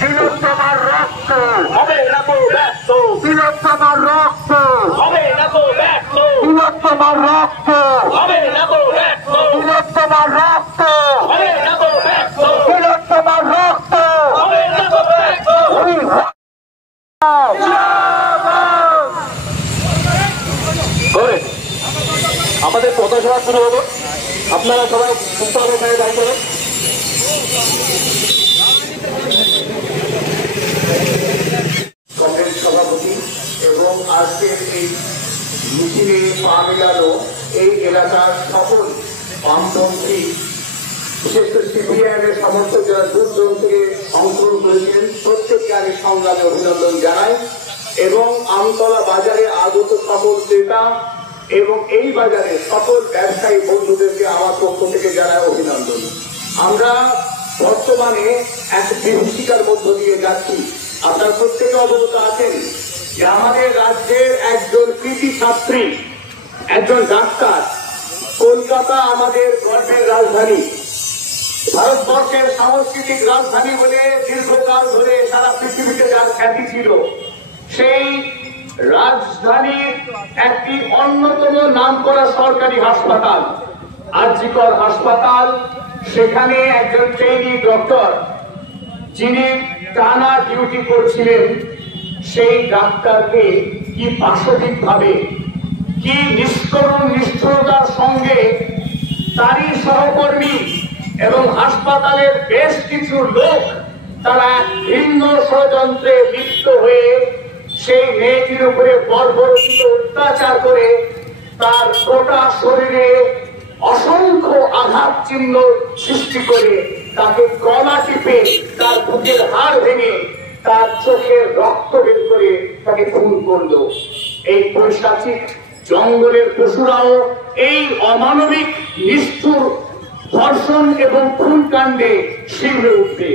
তিলোত্তমার রক্ত হবে না তো ব্যর্থ, তিলোত্তমার রক্ত হবে না তো ব্যর্থ, তিলোত্তমার রক্ত হবে না তো ব্যর্থ, তিলোত্তমার রক্ত হবে না তো ব্যর্থ, তিলোত্তমার রক্ত হবে না তো ব্যর্থ। আমাদের পথসভা শুরু হলো, আপনারা সবাই সুস্থভাবে এখানে দাঁড়িয়ে কংগ্রেস সভাপতি এবং আজকের এই মিছিলে পা মেলানো এই এলাকার সকল বামপন্থী বিশেষ করে সিপিআইএম এর সমর্থক যারা দূর দূরান্ত থেকে অংশগ্রহণ করেছেন প্রত্যেককে আমি সংগ্রামে অভিনন্দন জানাই এবং আমতলা বাজারে আগত সকল ক্রেতা এবং এই বাজারে সকল ব্যবসায়ী বন্ধুদেরকে আমার পক্ষ থেকে জানাই অভিনন্দন। আমরা বর্তমানে এক বিভীষিকার মধ্য দিয়ে যাচ্ছি। আপনারা প্রত্যেকে অবগত আছেন যে আমাদের রাজ্যের একজন কৃতি ছাত্রী, একজন ডাক্তার, কলকাতা আমাদের গর্বের রাজধানী, ভারতবর্ষের সাংস্কৃতিক রাজধানী বলে দীর্ঘকাল ধরে সারা পৃথিবীতে যার খ্যাতি ছিল, সেই রাজধানীর একটি অন্যতম নামকরা সরকারি হাসপাতাল আর.জি. কর হাসপাতাল, সেখানে একজন ট্রেনি ডক্টর যিনি টানা ডিউটি করছিলেন, সেই ডাক্তারকে কি পাশবিকভাবে, কি নিষ্করুণ নিষ্ঠুরতার সঙ্গে তারই সহকর্মী এবং হাসপাতালের বেশ কিছু লোক তারা ভিন্ন ষড়যন্ত্রে লিপ্ত হয়ে সেই মেয়েটির উপরে বর্বরচিত অত্যাচার করে তার গোটা শরীরে অসংখ্য আঘাত চিহ্ন সৃষ্টি করে তাকে গলা টিপে তার বুকের হাড় ভেঙে তার চোখের রক্ত বের করে তাকে খুন করলো। এই পৈশাচিক জঙ্গলের পশুরাও এই অমানবিক নিষ্ঠুর ধর্ষণ এবং খুন কাণ্ডে শিহরে উঠবে।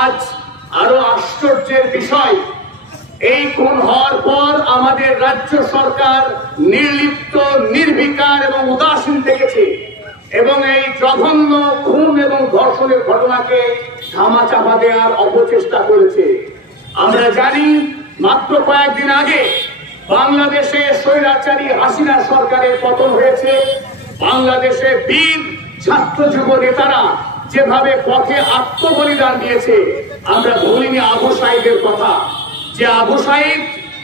আজ আরো আশ্চর্যের বিষয়, এই খুন হওয়ার পর আমাদের রাজ্য সরকার নির্লিপ্ত, নির্বিকার এবং উদাসীন থেকেছে এবং এই জঘন্য খুন এবং ধর্ষণের ঘটনাকে ধামাচাপা দেওয়ার অপচেষ্টা করেছে। আমরা জানি মাত্র কয়েকদিন আগে বাংলাদেশে স্বৈরাচারী হাসিনা সরকারের পতন হয়েছে। বাংলাদেশে বীর ছাত্র যুব নেতারা যেভাবে পথে আত্মবলিদান দিয়েছে, আমরা ভুলিনি আবু সাঈদের কথা, যে আবু সাঈদ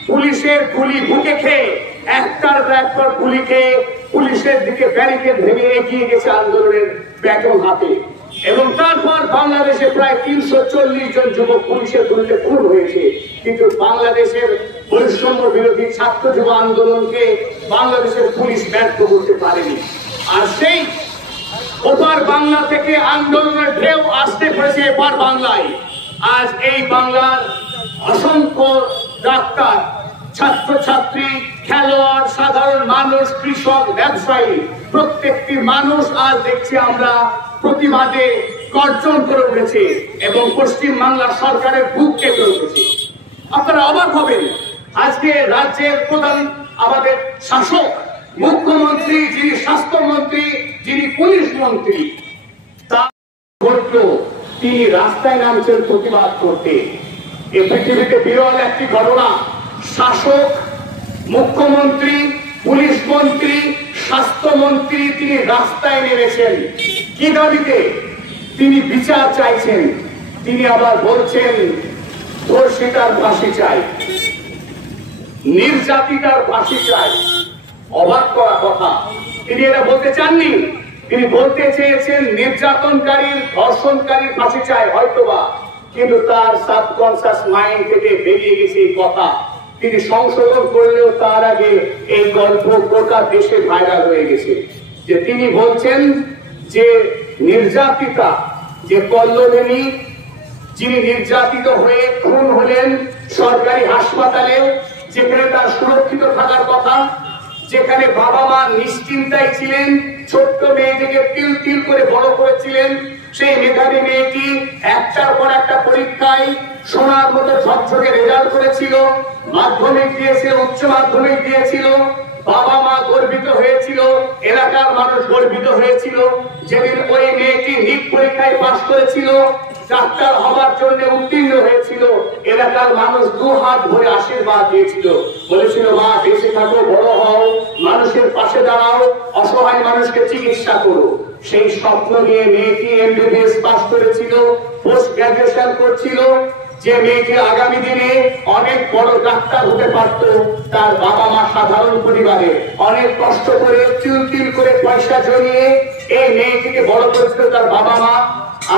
পুলিশের গুলি বুকে খেয়ে একটার পর একবার গুলি খেয়ে পুলিশের দিকে ব্যারিকেড ভেঙে এগিয়ে গেছে আন্দোলনের ব্যাটন হাতে, এবং তারপর বাংলাদেশে প্রায় 340 জন যুবক পুলিশের গুলিতে খুন হয়েছে। কিন্তু বাংলাদেশের বৈষম্য বিরোধী ছাত্র যুব আন্দোলনকে বাংলাদেশের পুলিশ ব্যর্থ করতে পারেনি। আর সেই ওপার বাংলা থেকে আন্দোলনের ঢেউ আসতে পেরেছে এপার বাংলায়। আজ এই বাংলার অসংখ্য ডাক্তার, ছাত্রছাত্রী, খেলোয়াড়, সাধারণ মানুষ, কৃষক, ব্যবসায়ী, প্রত্যেকটি মানুষ আজ দেখছি আমরা প্রতিবাদে গর্জন করে উঠেছে এবং পশ্চিম বাংলার সরকারের বুক কেঁপে উঠেছে। আপনারা অবাক হবেন, আজকে রাজ্যের প্রধান আমাদের শাসক, মুখ্যমন্ত্রী, যিনি স্বাস্থ্যমন্ত্রী, যিনি পুলিশ মন্ত্রী, তার তিনি রাস্তায় নামছেন প্রতিবাদ করতে। এই পৃথিবীতে বিরল একটি ঘটনা, শাসক, মুখ্যমন্ত্রী, পুলিশ মন্ত্রী, স্বাস্থ্যমন্ত্রী তিনি রাস্তায় নেমেছেন। কি দাবিতে? তিনি বিচার চাইছেন। তিনি আবার বলছেন ধর্ষিতার ফাঁসি চাই, নির্যাতিতার ফাঁসি চাই। অবাক করা কথা, তিনি এটা বলতে চাননি। তিনি বলতে চেয়েছেন নির্যাতনকারীর, ধর্ষণকারীর ফাঁসি চাই হয়তোবা, কিন্তু তার সাবকনসিয়াস মাইন্ড থেকে বেরিয়ে গেছে এই কথা। তিনি সংশোধন করলেও তার আগে এই গল্প গোটা দেশে ভাইরাল হয়ে গেছে, যে তিনি বলছেন যে নির্যাতিতা, যে কল্লোলিনী, যিনি নির্যাতিত হয়ে খুন হলেন সরকারি হাসপাতালে, যেখানে তার সুরক্ষিত থাকার কথা, যেখানে বাবা মা নিশ্চিন্তায় ছিলেন, ছোট্ট মেয়েটিকে তিল তিল করে বড় করেছিলেন। সেই মেধাবী মেয়েটি একটার পর একটা পরীক্ষায় সোনার মতো ঝকঝকে রেজাল্ট করেছিল, মাধ্যমিক দিয়েছিল, উচ্চ মাধ্যমিক দিয়েছিল। বাবা মা গর্বিত হয়েছিল, এলাকার মানুষ গর্বিত হয়েছিল। যেদিন ওই মেয়েটি নিট পরীক্ষায় পাশ করেছিল, ডাক্তার হওয়ার জন্য উত্তীর্ণ হয়েছিল, এলাকার মানুষ দু হাত ধরে আশীর্বাদ দিয়েছিল, বলেছিল মা বেঁচে থাকো, বড় হও, মানুষের পাশে দাঁড়াও, অসহায় মানুষকে চিকিৎসা করো। সেই স্বপ্ন নিয়ে মেয়েটি এমবিবিএস পাশ করেছিল, পোস্ট গ্রাজুয়েশন করছিল। যে মেয়েটি আগামী দিনে অনেক বড় ডাক্তার হতে পারত, তার বাবা মা সাধারণ পরিবারে অনেক কষ্ট করে তিল তিল করে পয়সা জমিয়ে এই মেয়েটিকে বড় করেছিল তার বাবা মা।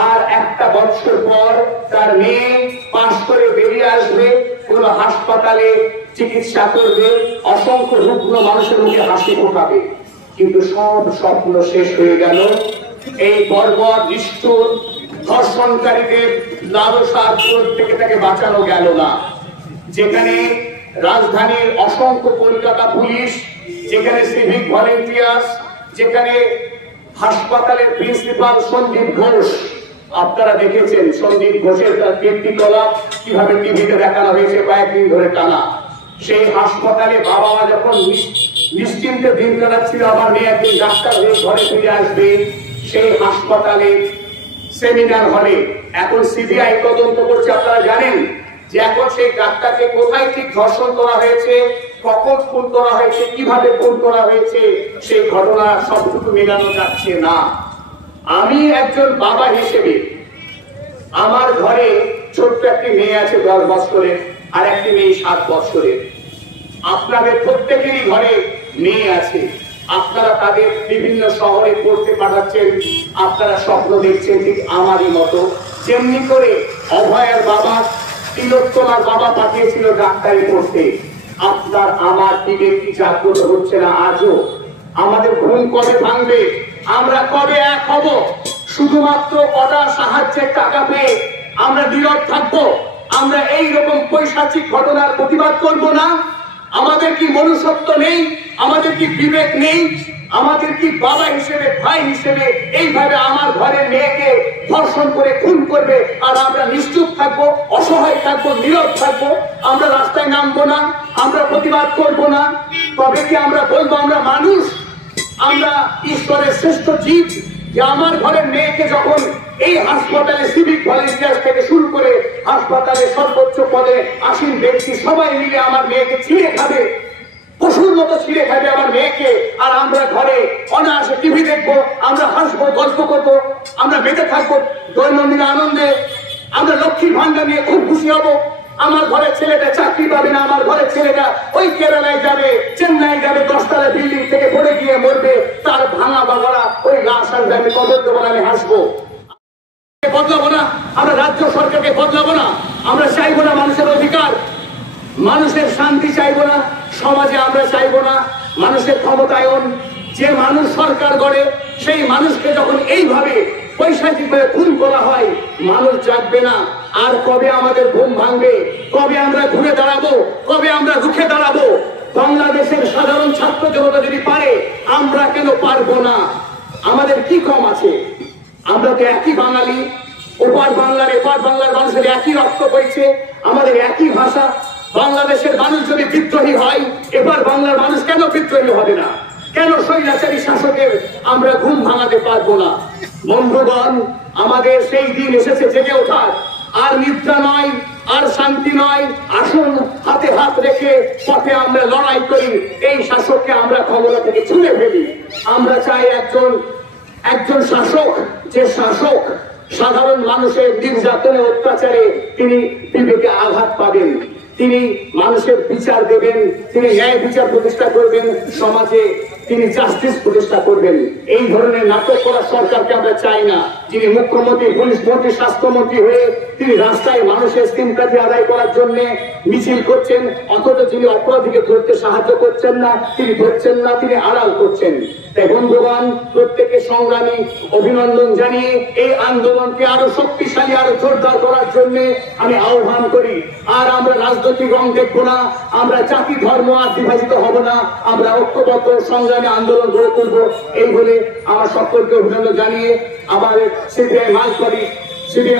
আর একটা বছর পর তার মেয়ে পাশ করে বেরিয়ে আসবে, কোন হাসপাতালে চিকিৎসা করবে, অসংখ্য রুগ্ন মানুষের মুখে হাসি ফোটাবে। কিন্তু সব স্বপ্ন শেষ হয়ে গেল এই বর্বর নিষ্ঠুর ধর্ষণকারীদের লালসার থেকে তাকে বাঁচানো গেল না। যেখানে রাজধানীর অসংখ্য কলকাতা পুলিশ, যেখানে সিভিক ভলেন্টিয়ার্স, যেখানে হাসপাতালের প্রিন্সিপাল সন্দীপ ঘোষ, আপনারা দেখেছেন সন্দীপ ঘোষের তার কীর্তিকলাপ কিভাবে টিভিতে দেখানো হয়েছে কয়েকদিন ধরে টানা। সেই হাসপাতালে বাবা মা যখন নিশ্চিন্তে দিন কাটাচ্ছিল, আমার মেয়ে একদিন ডাক্তার হয়ে ঘরে ফিরে আসবে, সেই হাসপাতালে সেমিনার হলে এখন সিবিআই তদন্ত করছে। আপনারা জানেন যে এখন সেই ডাক্তারকে কোথায় ঠিক ধর্ষণ করা হয়েছে, কখন খুন করা হয়েছে, কিভাবে খুন করা হয়েছে, সেই ঘটনা সবটুকু মেলানো যাচ্ছে না। আমি একজন বাবা হিসেবে আমার ঘরে ছোট্ট একটি মেয়ে আছে 10 বছরের, আর একটি মেয়ে 7 বছরের। আপনাদের প্রত্যেকেরই ঘরে মেয়ে আছে, আপনারা তাদের বিভিন্ন শহরে পড়তে পাঠাচ্ছেন, আপনারা স্বপ্ন দেখছেন ঠিক আমারই মতো। যেমনি করে অভয়ের বাবা, তিলোত্তমার বাবা পাঠিয়েছিল ডাক্তারি পড়তে, আপনার আমার দিকে কি জাগ্রত হচ্ছে না আজও? আমাদের ঘুম কবে ভাঙবে? আমরা কবে এক হব? শুধুমাত্র কটা সাহায্যের টাকা পেয়ে আমরা নীরব থাকবো? আমরা এই রকম পৈশাচিক ঘটনার প্রতিবাদ করব না? আমাদের কি মনুষ্যত্ব নেই? আমাদের কি বিবেক নেই? আমাদের কি বাবা হিসেবে, ভাই হিসেবে এইভাবে আমার ঘরের মেয়েকে ধর্ষণ করে খুন করবে আর আমরা নিশ্চুপ থাকবো, অসহায় থাকবো, নীরব থাকবো? আমরা রাস্তায় নামবো না? আমরা প্রতিবাদ করব না? তবে কি আমরা বলবো আমরা মানুষ, আমরা ঈশ্বরের শ্রেষ্ঠ জীব? যে আমার ঘরের মেয়েকে যখন এই হাসপাতালে সিভিক ভলেন্টিয়ার থেকে শুরু করে হাসপাতালে সর্বোচ্চ পদে আসীন ব্যক্তি সবাই মিলে আমার মেয়েকে ছিঁড়ে খাবে, পশুর মতো ছিঁড়ে খাবে আমার মেয়েকে, আর আমরা ঘরে অনায়াসে টিভি দেখবো, আমরা হাসবো, গল্প করবো, আমরা বেঁচে থাকবো দৈনন্দিন আনন্দে, আমরা লক্ষ্মীর ভান্ডার নিয়ে খুব খুশি হবো। আমার ঘরের ছেলেটা চাকরি পাবে না, আমার ঘরের ছেলেটা ওই কেরালায় যাবে, চেন্নাই যাবে, 10 তলা বিল্ডিং থেকে পড়ে গিয়ে মরবে, তার ভাঙা বাবারা ওই লাশ আনবে, আমি কবর দেবো না, আমি হাসবো। বদলাবো না, আমরা রাজ্য সরকারকে বদলাবো না, আমরা চাইবো না মানুষের অধিকার, মানুষের শান্তি চাইবো না, সমাজে আমরা চাইবো না মানুষের ক্ষমতায়ন। যে মানুষ সরকার গড়ে সেই মানুষকে যখন এইভাবে পৈশাচিকভাবে খুন করা হয়, মানুষ জাগবে না। আর কবে আমাদের ঘুম ভাঙবে? কবে আমরা ঘুরে দাঁড়াবো? কবে আমরা রুখে দাঁড়াবো? বাংলাদেশের সাধারণ ছাত্র জনতা যদি পারে, আমরা কেন পারবো না? আমাদের কি কম আছে? আমরা তো একই বাঙালি, ওপার বাংলার এপার বাংলার মানুষের একই রক্ত বইছে, আমাদের একই ভাষা। বাংলাদেশের মানুষ যদি বিদ্রোহী হয়, এবার বাংলার মানুষ কেন বিদ্রোহী হবে না? কেন স্বৈরাচারী শাসকের আমরা ঘুম ভাঙাতে পারবো না? বন্ধুগণ, আমাদের সেই দিন এসেছে জেগে ওঠার। আর নিদ্রা নয়, আর শান্তি নয়, আসুন হাতে হাত রেখে পথে আমরা লড়াই করি, এই শাসককে আমরা ক্ষমতা থেকে ছুঁড়ে ফেলি। আমরা চাই একজন শাসক, যে শাসক সাধারণ মানুষের নির্যাতনে, অত্যাচারে তিনি বিবেকে আঘাত পাবেন, তিনি মানুষের বিচার দেবেন, তিনি ন্যায় বিচার প্রতিষ্ঠা করবেন, সমাজে তিনি জাস্টিস প্রতিষ্ঠা করবেন। এই ধরনের নাটক করা সরকারকে আমরা চাই না। যিনি মুখ্যমন্ত্রী, পুলিশ মন্ত্রী, স্বাস্থ্যমন্ত্রী হয়ে তিনি রাস্তায় মানুষের সিম্পাথি আদায় করার জন্য মিছিল করছেন, অথচ তিনি অপরাধীকে ধরতে সাহায্য করছেন না, তিনি ধরছেন না, তিনি আড়াল করছেন। তাই বন্ধুগণ, প্রত্যেকে সংগ্রামী অভিনন্দন জানিয়ে এই আন্দোলনকে আরো শক্তিশালী, আরো জোরদার করার জন্য আমি আহ্বান করি। আর আমরা রাজনৈতিক রং দেখবো না, আমরা জাতি ধর্ম আর বিভাজিত হব না, আমরা ঐক্যবদ্ধ সংগ্রামী আন্দোলন গড়ে তুলব। এই বলে আমার সকলকে অভিনন্দন জানিয়ে আমার সিপিআই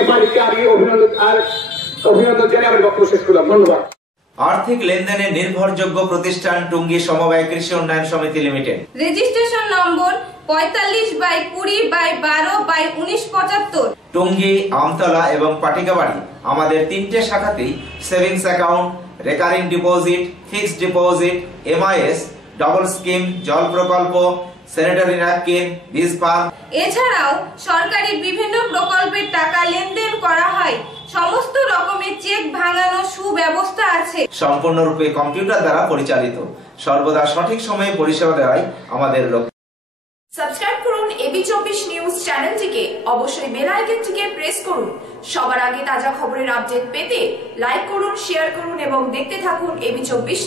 মালিককে আমি অভিনন্দন জানিয়ে আমার বক্তব্য শেষ করলাম। ধন্যবাদ। আর্থিক লেনদেনের নির্ভরযোগ্য প্রতিষ্ঠান টুঙ্গী সমবায় কৃষি উন্নয়ন সমিতি limited. Registration number 45/20/12/1975। Tungi, Amtala এবং পাটিকাবাড়ি আমাদের 3টে শাখাতেই savings account, recurring deposit, fixed deposit, MIS, double scheme, জল প্রকল্প, স্যানিটারি ন্যাপকিন, বীজ পাম্প এছাড়াও সরকারি বিভিন্ন প্রকল্পের টাকা লেনদেন করা হয়। সমস্ত রকমের চেক ভাঙানো সুব্যবস্থা আছে। সম্পূর্ণরূপে কম্পিউটার দ্বারা পরিচালিত। সর্বদা সঠিক সময়ে পরিষেবা দেওয়াই আমাদের লক্ষ্য। সাবস্ক্রাইব করুন এবি24 নিউজ চ্যানেলটিকে, অবশ্যই বেল আইকনটিকে প্রেস করুন। সবার আগে তাজা খবরের আপডেট পেতে লাইক করুন, শেয়ার করুন এবং দেখতে থাকুন এবি24।